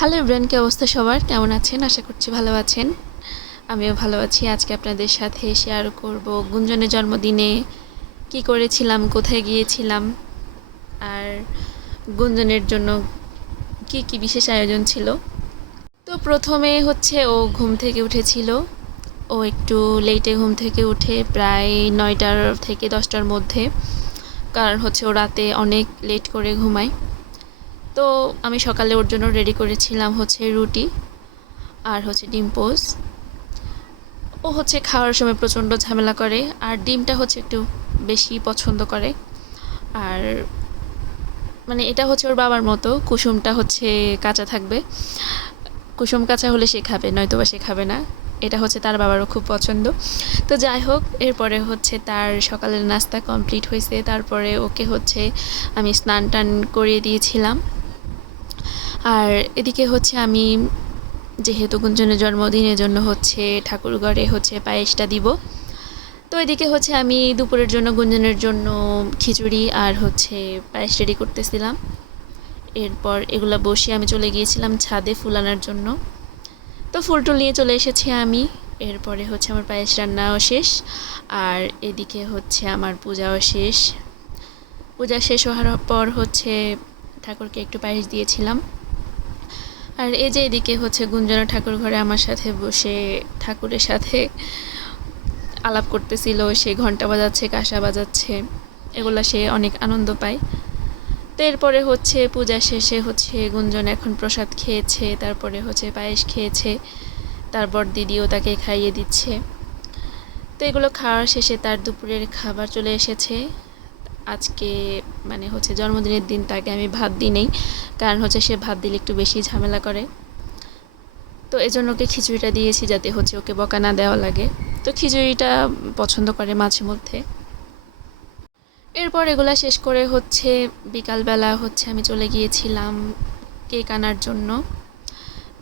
Hello everyone, কি অবস্থা সবার? কেমন আছেন? আশা করছি ভালো আছেন। আমিও ভালো আছি। আজকে আপনাদের সাথে শেয়ার করব গুঞ্জনের জন্মদিনে কি করেছিলাম, কোথায় গিয়েছিলাম, আর গুঞ্জনের জন্য কি কি বিশেষ আয়োজন ছিল। তো প্রথমে হচ্ছে ও ঘুম থেকে উঠেছিল। ও একটু লেটে ঘুম থেকে উঠে, প্রায় 9টার থেকে 10টার মধ্যে, কারণ হচ্ছে ও রাতে অনেক লেট করে ঘুমায়। তো আমি সকালে ওর জন্য রেডি করেছিলাম হচ্ছে রুটি আর হচ্ছে ডিম পোচ। ও হচ্ছে খাওয়ার সময় প্রচণ্ড ঝামেলা করে, আর ডিমটা হচ্ছে একটু বেশি পছন্দ করে। আর মানে এটা হচ্ছে ওর বাবার মতো, কুসুমটা হচ্ছে কাঁচা থাকবে, কুসুম কাঁচা হলে সে খাবে, নয়তো বা সে খাবে না। এটা হচ্ছে তার বাবারও খুব পছন্দ। তো যাই হোক, এরপরে হচ্ছে তার সকালের নাস্তা কমপ্লিট হয়েছে। তারপরে ওকে হচ্ছে আমি স্নান টান করিয়ে দিয়েছিলাম। আর এদিকে হচ্ছে আমি, যেহেতু গুঞ্জনের জন্মদিনের জন্য হচ্ছে ঠাকুরঘরে হচ্ছে পায়েসটা দিব, তো এদিকে হচ্ছে আমি দুপুরের জন্য গুঞ্জনের জন্য খিচুড়ি আর হচ্ছে পায়েস রেডি করতেছিলাম। এরপর এগুলা বসিয়ে আমি চলে গিয়েছিলাম ছাদে ফুল আনার জন্য। তো ফুল টুল নিয়ে চলে এসেছি আমি। এরপরে হচ্ছে আমার পায়েস রান্নাও শেষ, আর এদিকে হচ্ছে আমার পূজাও শেষ। পূজা শেষ হওয়ার পর হচ্ছে ঠাকুরকে একটু পায়েস দিয়েছিলাম। আর এই যে এদিকে হচ্ছে গুঞ্জনা ঠাকুর ঘরে আমার সাথে বসে ঠাকুরের সাথে আলাপ করতেছিল। সে ঘন্টা বাজাচ্ছে, কাঁসা বাজাচ্ছে, এগুলো সে অনেক আনন্দ পায়। তো এরপরে হচ্ছে পূজা শেষে হচ্ছে গুঞ্জন এখন প্রসাদ খেয়েছে, তারপরে হচ্ছে পায়েস খেয়েছে, তারপর দিদিও তাকে খাইয়ে দিচ্ছে। তো এগুলো খাওয়ার শেষে তার দুপুরের খাবার চলে এসেছে। আজকে মানে হচ্ছে জন্মদিনের দিন তাকে আমি ভাত দিই নেই, কারণ হচ্ছে সে ভাত দিলে একটু বেশি ঝামেলা করে। তো এজন্য ওকে খিচুড়িটা দিয়েছি, যাতে হচ্ছে ওকে বকা না দেওয়া লাগে। তো খিচুড়িটা পছন্দ করে মাঝে মধ্যে। এরপর এগুলা শেষ করে হচ্ছে বিকালবেলা হচ্ছে আমি চলে গিয়েছিলাম কেক আনার জন্য।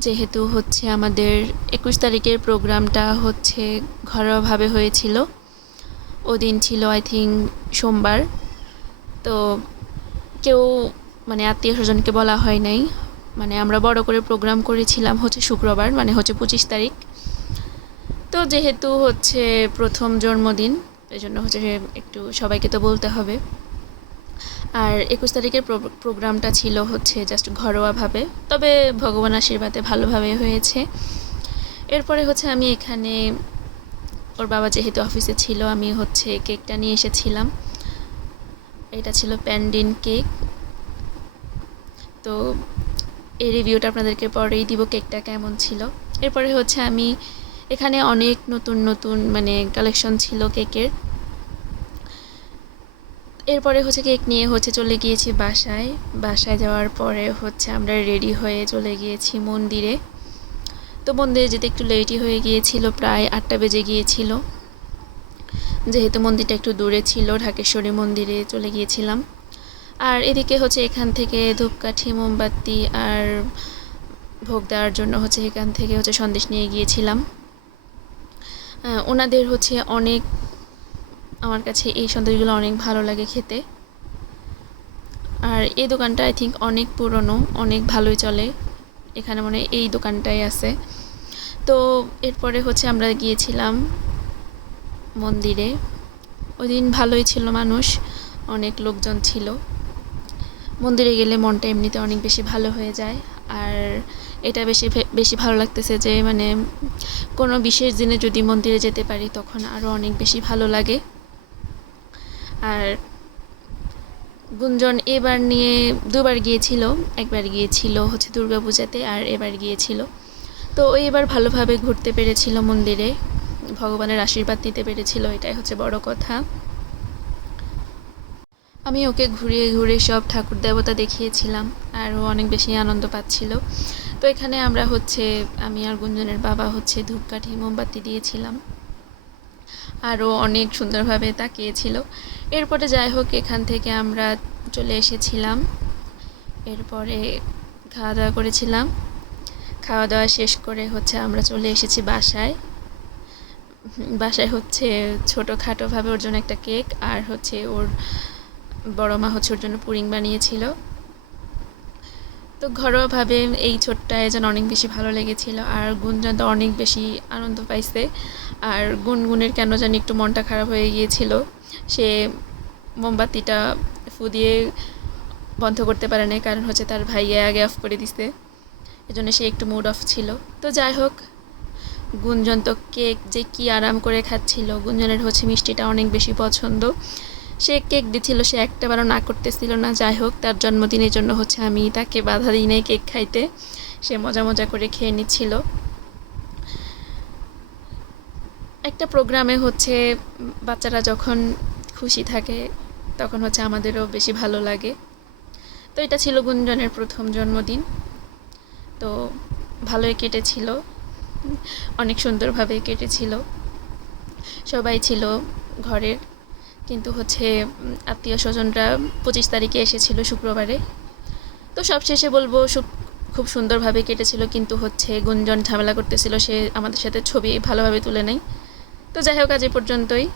যেহেতু হচ্ছে আমাদের 21 তারিখের প্রোগ্রামটা হচ্ছে ঘরোয়াভাবে হয়েছিল। ওদিন ছিল আই থিঙ্ক সোমবার। তো কেউ মানে আত্মীয় স্বজনকে বলা হয় নাই। মানে আমরা বড় করে প্রোগ্রাম করেছিলাম হচ্ছে শুক্রবার, মানে হচ্ছে 25 তারিখ। তো যেহেতু হচ্ছে প্রথম জন্মদিন, এই জন্য হচ্ছে একটু সবাইকে তো বলতে হবে। আর 21 তারিখের প্রোগ্রামটা ছিল হচ্ছে জাস্ট ঘরোয়াভাবে, তবে ভগবান আশীর্বাদে ভালোভাবে হয়েছে। এরপরে হচ্ছে আমি এখানে, ওর বাবা যেহেতু অফিসে ছিল, আমি হচ্ছে কেকটা নিয়ে এসেছিলাম। এটা ছিল প্যান্ডিন কেক। তো এই রিভিউটা আপনাদেরকে পরেই দিব কেকটা কেমন ছিল। এরপরে হচ্ছে আমি এখানে অনেক নতুন নতুন মানে কালেকশন ছিল কেকের। এরপরে হচ্ছে কেক নিয়ে হচ্ছে চলে গিয়েছি বাসায়। বাসায় যাওয়ার পরে হচ্ছে আমরা রেডি হয়ে চলে গিয়েছি মন্দিরে। তো মন্দিরে যেতে একটু লেটই হয়ে গিয়েছিল, প্রায় 8টা বেজে গিয়েছিল। যেহেতু মন্দিরটা একটু দূরে ছিল, ঢাকেশ্বরী মন্দিরে চলে গিয়েছিলাম। আর এদিকে হচ্ছে এখান থেকে ধূপকাঠি, মোমবাতি আর ভোগ দেওয়ার জন্য হচ্ছে এখান থেকে হচ্ছে সন্দেশ নিয়ে গিয়েছিলাম। ওনাদের হচ্ছে অনেক, আমার কাছে এই সন্দেশগুলো অনেক ভালো লাগে খেতে। আর এই দোকানটা আই থিঙ্ক অনেক পুরনো, অনেক ভালোই চলে। এখানে মনে হয় এই দোকানটাই আছে। তো এরপরে হচ্ছে আমরা গিয়েছিলাম মন্দিরে। ওই দিন ভালোই ছিল মানুষ, অনেক লোকজন ছিল। মন্দিরে গেলে মনটা এমনিতে অনেক বেশি ভালো হয়ে যায়। আর এটা বেশি বেশি ভালো লাগতেছে যে মানে কোনো বিশেষ দিনে যদি মন্দিরে যেতে পারি তখন আরও অনেক বেশি ভালো লাগে। আর গুঞ্জন এবার নিয়ে দুবার গিয়েছিল। একবার গিয়েছিল হচ্ছে দুর্গাপূজাতে, আর এবার গিয়েছিল। তো ওই এবার ভালোভাবে ঘুরতে পেরেছিল মন্দিরে, ভগবানের আশীর্বাদ নিতে পেরেছিল, এটাই হচ্ছে বড় কথা। আমি ওকে ঘুরিয়ে ঘুরিয়ে সব ঠাকুর দেবতা দেখিয়েছিলাম, আর ও অনেক বেশি আনন্দ পাচ্ছিল। তো এখানে আমরা হচ্ছে, আমি আর গুঞ্জনের বাবা হচ্ছে ধূপকাঠি মোমবাতি দিয়েছিলাম, আরও অনেক সুন্দরভাবে তাকিয়েছিল। এরপরে যাই হোক, এখান থেকে আমরা চলে এসেছিলাম। এরপরে খাওয়া দাওয়া করেছিলাম। খাওয়া দাওয়া শেষ করে হচ্ছে আমরা চলে এসেছি বাসায়। বাসায় হচ্ছে ছোটোখাটোভাবে ওর জন্য একটা কেক, আর হচ্ছে ওর বড় মা হচ্ছে ওর জন্য পুডিং বানিয়েছিল। তো ঘরোয়াভাবে এই ছোট্ট আয়োজন অনেক বেশি ভালো লেগেছিল, আর গুঞ্জন তো অনেক বেশি আনন্দ পাইছে। আর গুনগুনের কেন জানি একটু মনটা খারাপ হয়ে গিয়েছিল, সে মোমবাতিটা ফু দিয়ে বন্ধ করতে পারে নাই, কারণ হচ্ছে তার ভাইয়া আগে অফ করে দিছে, এজন্য সে একটু মুড অফ ছিল। তো যাই হোক, গুঞ্জন তো কেক যে কি আরাম করে খাচ্ছিল। গুঞ্জনের হচ্ছে মিষ্টিটা অনেক বেশি পছন্দ, সে কেক দিচ্ছিল, সে একটাবারও না করতেছিল না। যাই হোক, তার জন্মদিনের জন্য হচ্ছে আমি তাকে বাধা দিই নাই কেক খাইতে, সে মজা মজা করে খেয়ে নিচ্ছিল। একটা প্রোগ্রামে হচ্ছে বাচ্চারা যখন খুশি থাকে তখন হচ্ছে আমাদেরও বেশি ভালো লাগে। তো এটা ছিল গুঞ্জনের প্রথম জন্মদিন, তো ভালোই কেটেছিল, অনেক সুন্দরভাবে কেটেছিল। সবাই ছিল ঘরের, কিন্তু হচ্ছে আত্মীয় স্বজনরা 25 তারিখে এসেছিল, শুক্রবারে। তো সবশেষে বলবো খুব সুন্দরভাবে কেটেছিল, কিন্তু হচ্ছে গুঞ্জন ঝামেলা করতেছিল, সে আমাদের সাথে ছবি ভালোভাবে তুলে নেয়। তো যাই হোক, আজ এ পর্যন্তই।